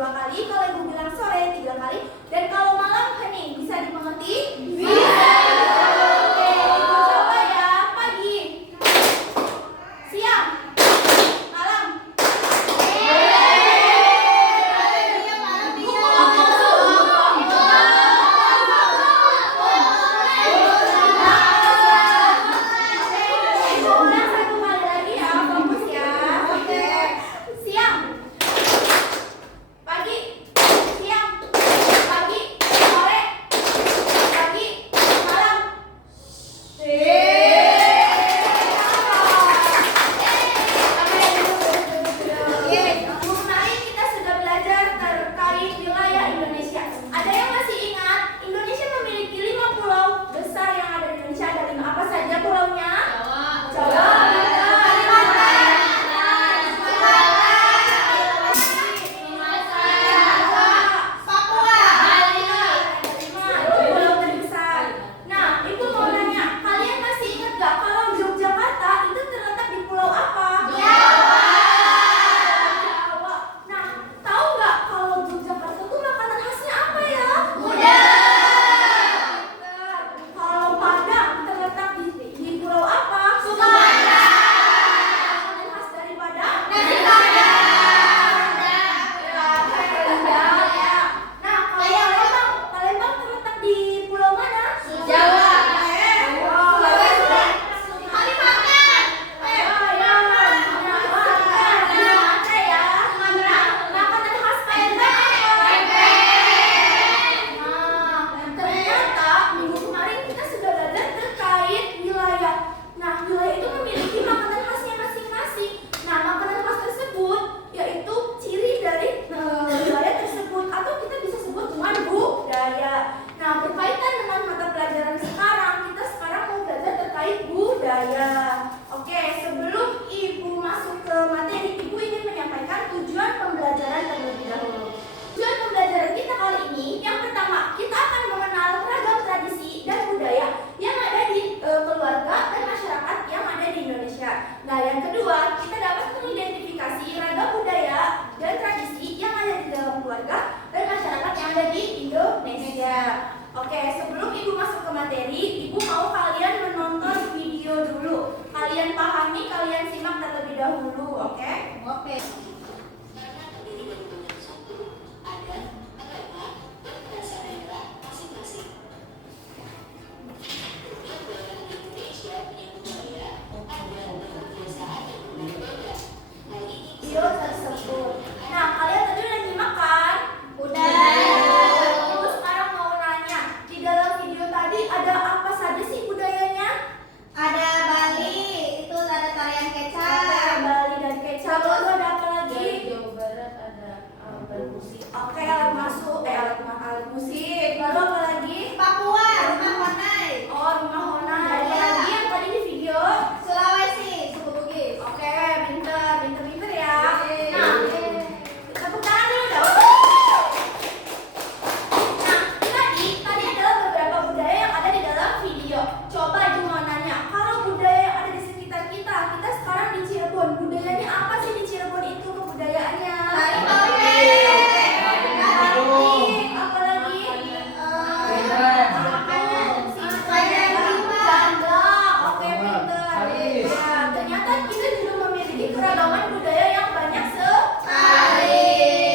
2 kali, kalau ibu bilang sore 3 kali, dan kalau malam hening. Bisa dimengerti? Bisa. Oke, ibu coba ya. Pagi, siang, malam. Oke, sebelum ibu masuk ke materi, ibu mau kalian menonton video dulu. Kalian pahami, kalian simak terlebih dahulu, oke? Oke. Karena penduduk banyak suku, adat, agama, dan bahasa daerah masing-masing. Tujuan dalam Indonesia punya budaya, adat, dan kebiasaan yang berbeda-beda. Hal ini Video tersebut. Nah, kalian tadi udah nyimak kan? Udah. Ibu sekarang mau nanya, di dalam video tadi ada apa saja sih budayanya? Ada Bali, itu ada tarian Ada kecap. Bali dan kecap. Lalu ada apa lagi? Jawa Barat ada bermusik. Oke, alat musik. Lalu apa lagi? Papua, rumah Honai. Oh, rumah Honai. Ada Iya. lagi yang tadi di video? Sulawesi, suku Bugis. Oke, pinter ya. Yeay. Nah, tepuk tangan dulu dong. Nah, tadi adalah beberapa budaya yang ada di dalam video. Coba ibu mau nanya, kalau budaya yang ada di sekitar kita sekarang di Cirebon, budayanya apa sih di Cirebon itu kebudayaannya? Tari topeng. Batik, apa lagi? Jamblang, oke pinter. Ya, ternyata kita juga memiliki keragaman budaya yang banyak sekali.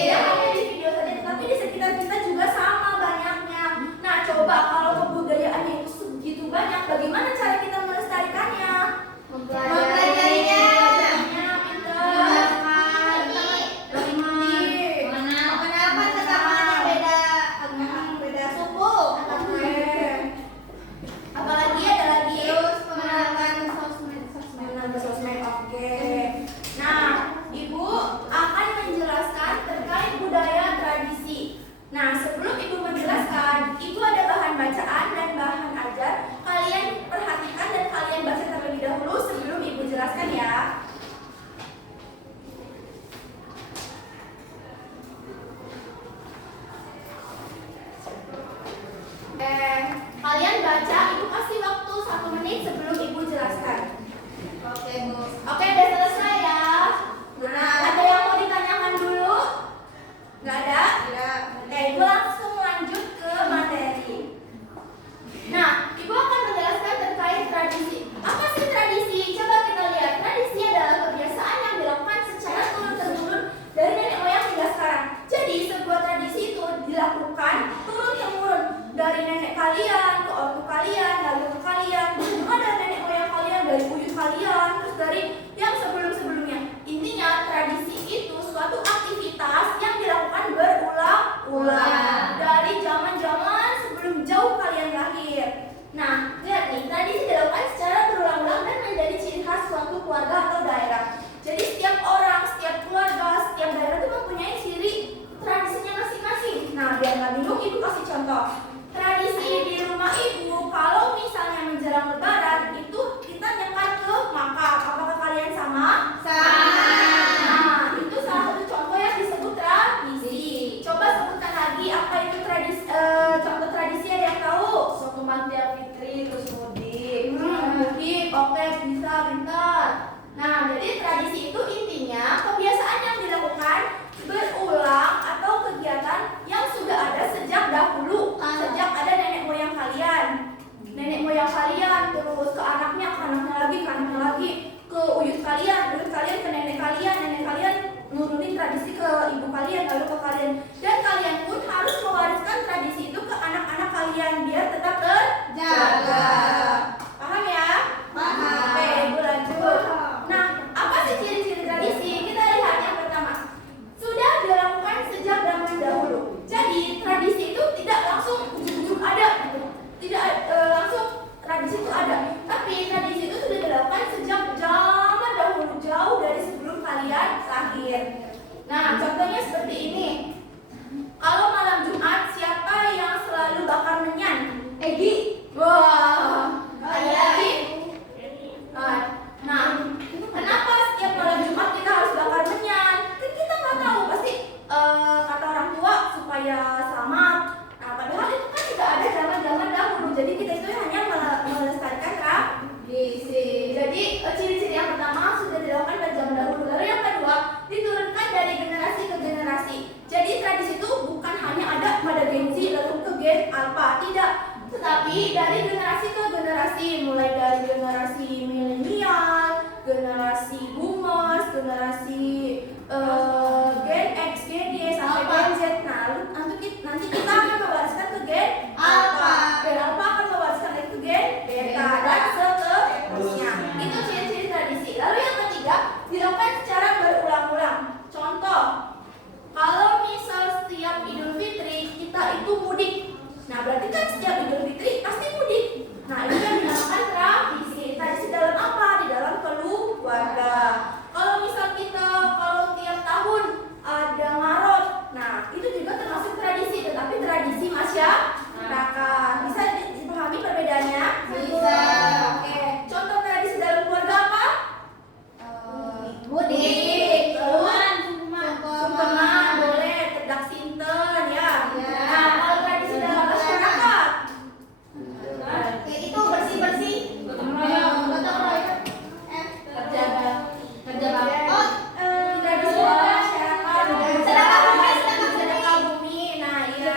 Yang ada di video saja, tetapi di sekitar kita juga sama banyaknya. Nah, coba kalau kebudayaan itu segitu banyak, bagaimana cara kita melestarikannya? Mempelajarinya. Pinter. Mengenalkan kesamaan yang beda, beda suku. Apalagi ada lagi? Terus mengenalkan sosmed. Mengenal sosmed, oke. Nah, ibu akan menjelaskan terkait budaya tradisi. Nah, sebelum ibu menjelaskan, ibu ada bahan bacaan dan bahan ajar. Kalian perhatikan dan kalian baca terlebih dahulu sebelum ibu jelaskan ya. Kalian baca, ibu kasih waktu 1 menit sebelum ibu jelaskan. Oke, Bu. Oke, udah selesai ya. Nah, ada yang mau ditanyakan dulu? Nggak ada? supaya selamat. Nah, padahal itu kan tidak ada zaman-zaman dahulu. Jadi kita itu hanya melestarikan tradisi. Jadi ciri-ciri yang pertama sudah dilakukan pada zaman dahulu. Lalu yang kedua, diturunkan dari generasi ke generasi. Jadi tradisi itu bukan hanya ada pada Gen Z lalu ke Gen Alpha, tidak. Tetapi dari generasi ke generasi, mulai dari generasi milenial, generasi boomers, generasi Gen X, Gen Y, sampai Gen Z. Nah, nanti kita akan mewariskan ke Gen Alpha. Gen Alpha akan mewariskan lagi ke Gen Beta dan seterusnya. Itu ciri-ciri tradisi. Lalu yang ketiga, dilakukan secara berulang-ulang. Contoh, kalau misal setiap Idul Fitri kita itu mudik. Nah, berarti kan setiap Idul Fitri pasti mudik. Nah, itu yang dinamakan tradisi. Tradisi dalam apa? Di dalam keluarga. Kalau misal kalau tiap tahun ada Maret, nah itu juga termasuk tradisi, tetapi tradisi masyarakat. Bisa dipahami perbedaannya? Bisa. Oke. Contoh tradisi dalam keluarga apa? Mudik. Sungkeman, boleh, terdak sinten ya. Ya. Nah, kalau tradisi dalam masyarakat, Itu bersih-bersih. Gotong royong. Kerja bakti. Oh, tradisi dalam masyarakat, sedekah bumi. Nah, iya.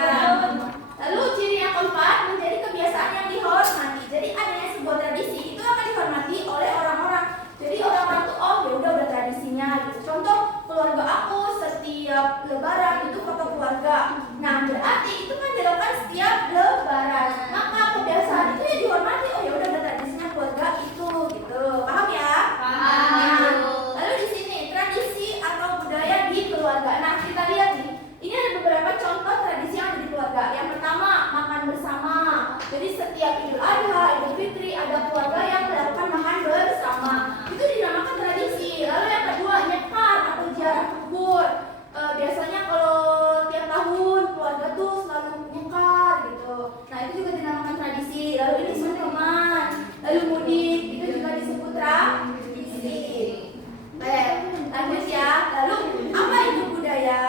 Lalu ciri yang keempat, menjadi kebiasaan yang dihormati. Jadi adanya sebuah tradisi itu akan dihormati oleh orang-orang. Jadi orang-orang tuh udah tradisinya gitu. Contoh, keluarga aku setiap lebaran itu foto keluarga. Nah, berarti itu kan dilakukan setiap lebaran. Maka kebiasaan itu ya dihormati. Udah tradisinya keluarga itu gitu. Paham ya? Paham. Nah, lalu di sini tradisi atau budaya di keluarga. Nah, kita lihat nih. Ini ada beberapa contoh tradisi yang ada di keluarga. Yang pertama, makan bersama. Jadi setiap Idul Adha, Idul Fitri ada keluarga yang melakukan makan bersama. Itu dinamakan tradisi. Lalu yang kedua, nyekar atau ziarah kubur. Biasanya kalau tiap tahun keluarga tuh selalu nyekar gitu. Nah, itu juga dinamakan tradisi. Lalu ini sungkeman. Lalu mudik, itu juga disebut tradisi. Lanjut ya. Lalu apa itu budaya?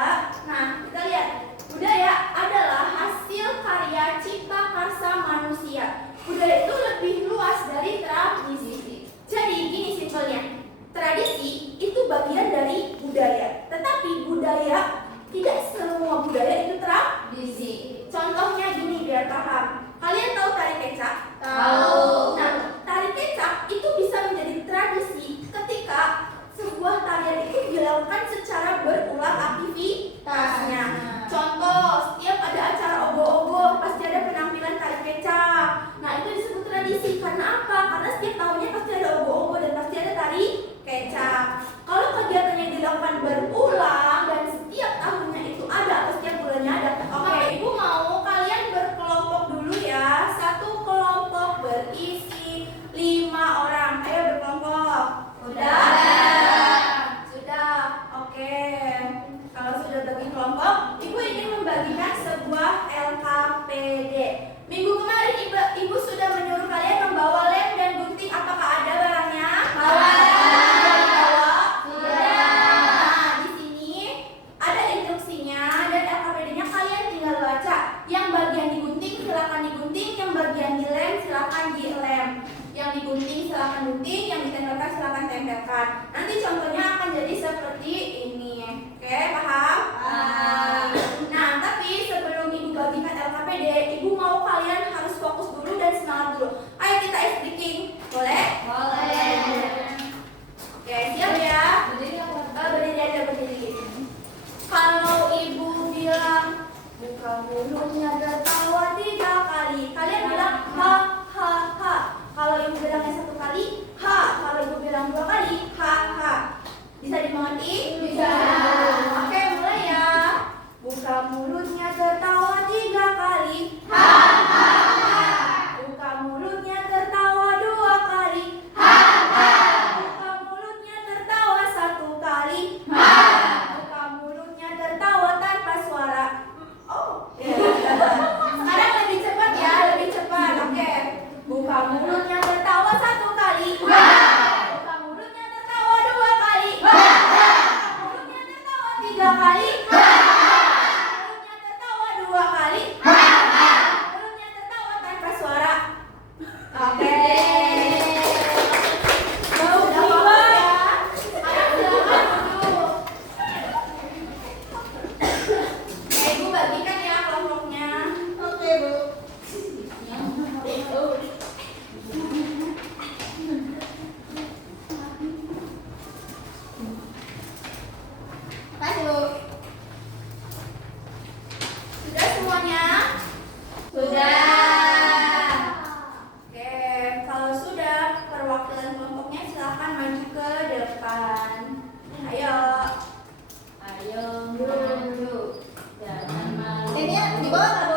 Nah, kita lihat. Budaya adalah hasil karya cipta karsa manusia. Budaya itu lebih luas dari tradisi. Jadi gini simpelnya. Tradisi itu bagian dari budaya. Tetapi budaya, tidak semua budaya itu tradisi. Contohnya gini biar paham. Kalian tahu tari kecak? Tahu. Nah, tari kecak itu bisa menjadi tradisi ketika sebuah tarian itu dilakukan secara berulang aktivitasnya. Contoh, setiap ada acara ogo-ogo pasti ada penampilan tari kecak. Nah, itu disebut tradisi. Karena apa? Karena setiap tahunnya pasti ada ogo-ogo dan pasti ada tari kecak. Kalau kegiatannya dilakukan berulang dan setiap tahunnya itu ada atau setiap bulannya ada. Oke, Ibu mau kalian berkelompok dulu ya. Satu kelompok berisi 5 orang. Ayo berkelompok. Sudah? Sudah. Oke. Kalau sudah bagi kelompok, Ibu ingin membagikan sebuah LKPD. Minggu kemarin Ibu sudah menyuruh kalian membawa lem dan gunting. Apakah ada barangnya? Sudah dibawa? Sudah. Nah, di sini ada instruksinya dan LKPD-nya kalian tinggal baca. Yang bagian digunting silakan digunting, yang bagian dilem silakan dilem. Yang digunting silakan gunting, yang ditempelkan silakan tempelkan. Nanti contohnya akan jadi seperti ini. Oke, paham? Nah, tapi sebelum Ibu bagikan LKPD, Ibu mau kalian harus fokus dulu dan semangat dulu. Ayo kita speaking. Boleh? Boleh. Oke, siap ya? Berdiri aja, berdiri. Kalau Ibu bilang buka mulutnya tertawa 3 kali, kalian bilang ha ha ha. Kalau Ibu bilangnya 1 kali, ha. Kalau Ibu bilang 2 kali, ha ha. Bisa dimengerti? Bisa. Oke, mulai ya. Buka mulutnya tertawa 3 kali, Ha ha ha. buka mulutnya tertawa 2 kali, Ha ha. buka mulutnya tertawa 1 kali, Ha. buka mulutnya tertawa tanpa suara. Oh. Sekarang lebih cepat ya, lebih cepat. Oke. Buka mulutnya tertawa 1 kali. Buka mulutnya tertawa 2 kali. Buka mulutnya semuanya? Sudah. Oke, kalau sudah, perwakilan kelompoknya silakan maju ke depan. Ayo. Ayo maju. Jangan malu. Ini di bawah